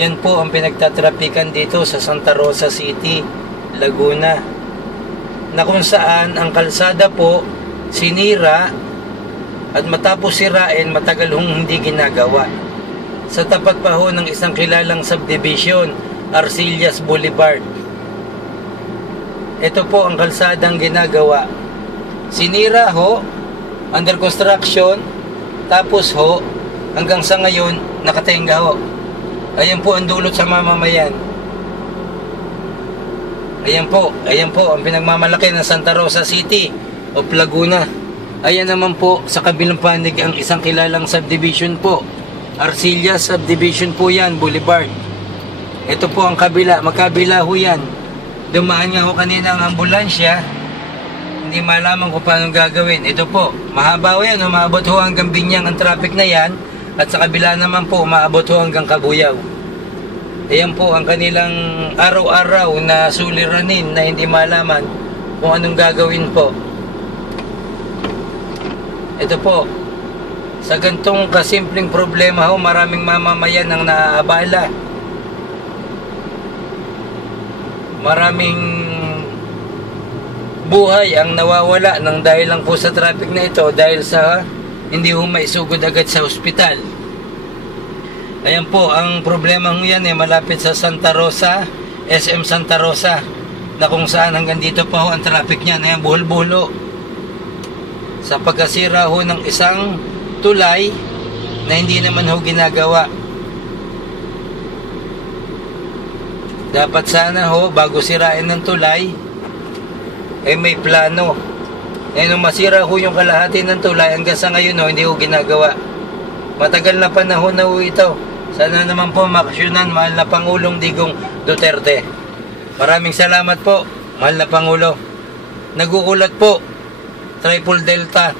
Yan po ang pinagtatrapikan dito sa Santa Rosa City, Laguna, na kung saan ang kalsada po sinira at matapos sirain matagal hong hindi ginagawa. Sa tapat pa ho ng isang kilalang subdivision, Arcillas Boulevard. Ito po ang kalsadang ginagawa. Sinira ho, under construction, tapos ho, hanggang sa ngayon, nakatenga ho. Ayan po ang dulot sa mamamayan. Ayan po ang pinagmamalaki ng Santa Rosa City of Laguna. Ayan naman po sa kabilang panig ang isang kilalang subdivision po. Arcillas Subdivision po yan, Boulevard. Ito po ang kabila, magkabila ho yan. Dumaan nga ho kanina ang ambulansya. Hindi malaman kung paano gagawin. Ito po, mahaba ho yan, umaabot ho hanggang Binyang ang traffic na yan. At sa kabila naman po, umaabot ho hanggang Kabuyaw. Ayan po ang kanilang araw-araw na suliranin na hindi malaman kung anong gagawin po. Ito po, sa gantong kasimpleng problema ho, maraming mamamayan ang naaabala. Maraming buhay ang nawawala ng dahil lang po sa traffic na ito, dahil sa hindi ho maisugod agad sa ospital. Ayan po, ang problema ho yan malapit sa Santa Rosa, SM Santa Rosa, na kung saan hanggang dito pa ho ang traffic niyan. Ayan, buhol-buholo sa pagkasira ho ng isang tulay na hindi naman ho ginagawa. Dapat sana ho, bago sirain ng tulay, may plano. Nung masira ho yung kalahati ng tulay, hanggang sa ngayon ho, hindi ho ginagawa. Matagal na panahon na ho ito. Sana naman po makasyunan, mahal na Pangulong Digong Duterte. Maraming salamat po, mahal na Pangulo. Nagukulat po, Triple Delta